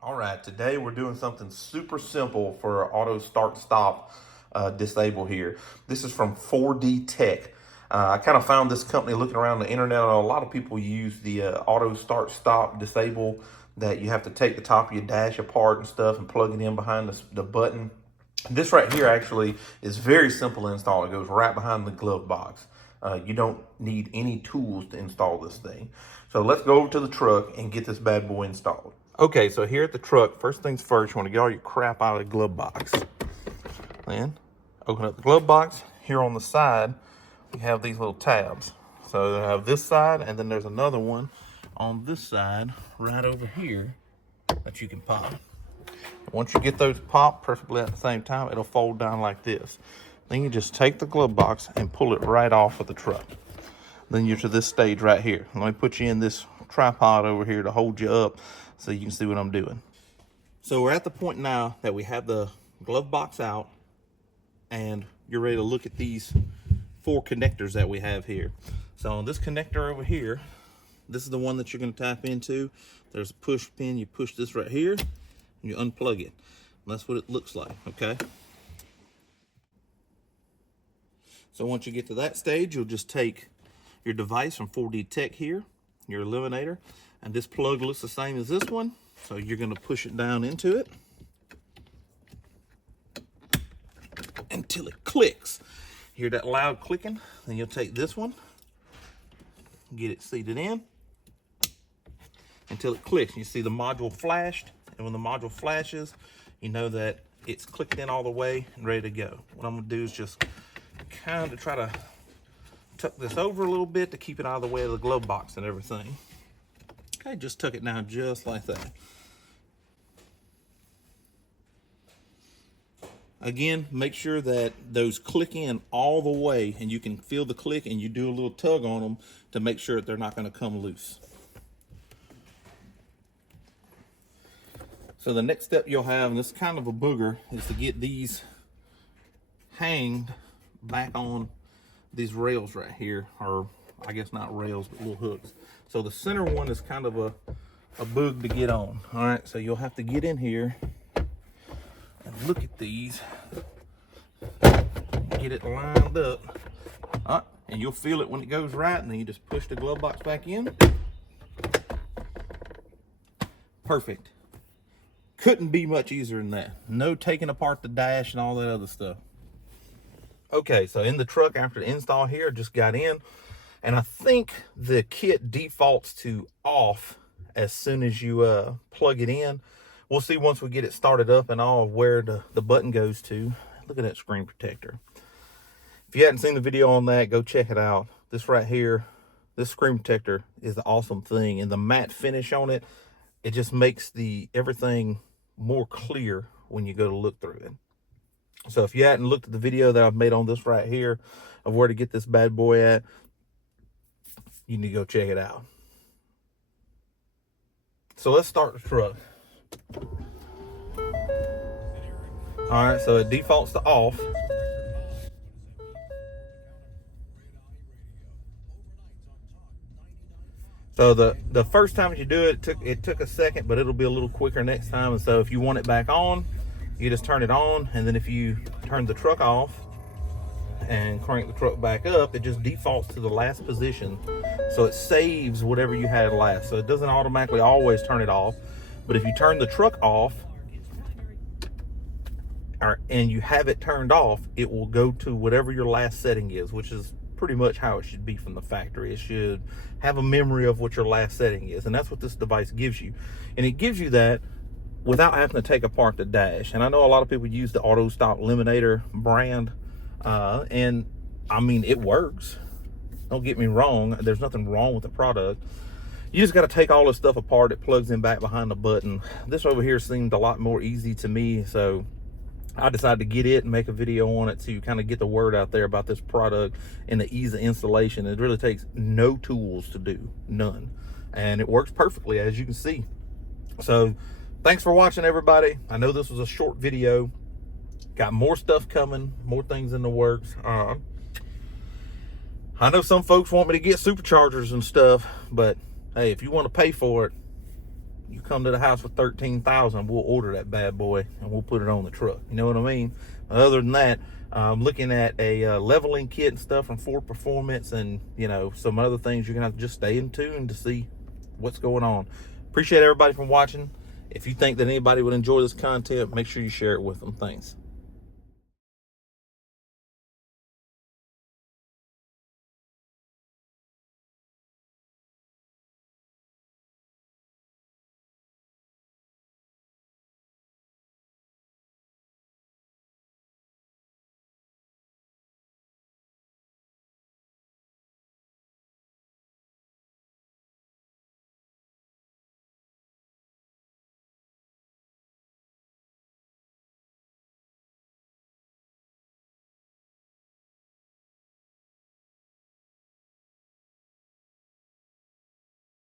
All right, today we're doing something super simple for our auto start stop disable here. This is from 4D Tech. I kind of found this company looking around the internet. A lot of people use the auto start stop disable that you have to take the top of your dash apart and stuff and plug it in behind the button. This right here actually is very simple to install. It goes right behind the glove box. You don't need any tools to install this thing. So let's go over to the truck and get this bad boy installed. Okay, so here at the truck, first things first, you want to get all your crap out of the glove box. Then open up the glove box. Here on the side, we have these little tabs. So I have this side, and then there's another one on this side right over here that you can pop. Once you get those popped perfectly at the same time, it'll fold down like this. Then you just take the glove box and pull it right off of the truck. Then you're to this stage right here. Let me put you in this tripod over here to hold you up so you can see what I'm doing. So we're at the point now that we have the glove box out and you're ready to look at these 4 connectors that we have here. So on this connector over here, this is the one that you're going to tap into. There's a push pin. You push this right here and you unplug it. And that's what it looks like, okay? So once you get to that stage, you'll just take your device from 4D Tech here, your eliminator, and this plug looks the same as this one. So you're going to push it down into it until it clicks. Hear that loud clicking? Then you'll take this one, get it seated in until it clicks. You see the module flashed, and when the module flashes, you know that it's clicked in all the way and ready to go. What I'm going to do is just kind of try to tuck this over a little bit to keep it out of the way of the glove box and everything. Okay, just tuck it down just like that. Again, make sure that those click in all the way and you can feel the click, and you do a little tug on them to make sure that they're not going to come loose. So the next step you'll have, and this is kind of a booger, is to get these hanged back on these rails right here, or I guess not rails, but little hooks. So the center one is kind of a boog to get on. All right, so you'll have to get in here and look at these, get it lined up, and you'll feel it when it goes right, and then you just push the glove box back in. Perfect. Couldn't be much easier than that. No taking apart the dash and all that other stuff. Okay, so in the truck after the install here, just got in, and I think the kit defaults to off as soon as you plug it in. We'll see once we get it started up and all where the button goes to. Look at that screen protector. If you hadn't seen the video on that, go check it out. This right here, this screen protector is the awesome thing, and the matte finish on it, it just makes everything more clear when you go to look through it. So if you hadn't looked at the video that I've made on this right here of where to get this bad boy at, you need to go check it out. So let's start the truck. All right, so it defaults to off. So the first time you do it, it took a second, but it'll be a little quicker next time. And so if you want it back on, you just turn it on, and then if you turn the truck off and crank the truck back up, it just defaults to the last position. So it saves whatever you had last. So it doesn't automatically always turn it off. But if you turn the truck off and you have it turned off, it will go to whatever your last setting is, which is pretty much how it should be from the factory. It should have a memory of what your last setting is, and that's what this device gives you. And it gives you that without having to take apart the dash. And I know a lot of people use the Auto Stop Eliminator brand, and I mean, it works. Don't get me wrong. There's nothing wrong with the product. You just got to take all this stuff apart. It plugs in back behind the button. This over here seemed a lot more easy to me, so I decided to get it and make a video on it to kind of get the word out there about this product and the ease of installation. It really takes no tools to do, none. And it works perfectly, as you can see. So thanks for watching, everybody. I know this was a short video. Got more stuff coming, more things in the works. I know some folks want me to get superchargers and stuff, but hey, if you want to pay for it, you come to the house for $13,000, we'll order that bad boy and we'll put it on the truck. You know what I mean? Other than that, I'm looking at a leveling kit and stuff from Ford Performance, and some other things. You're gonna have to just stay in tune to see what's going on. Appreciate everybody from watching. If you think that anybody would enjoy this content, make sure you share it with them. Thanks.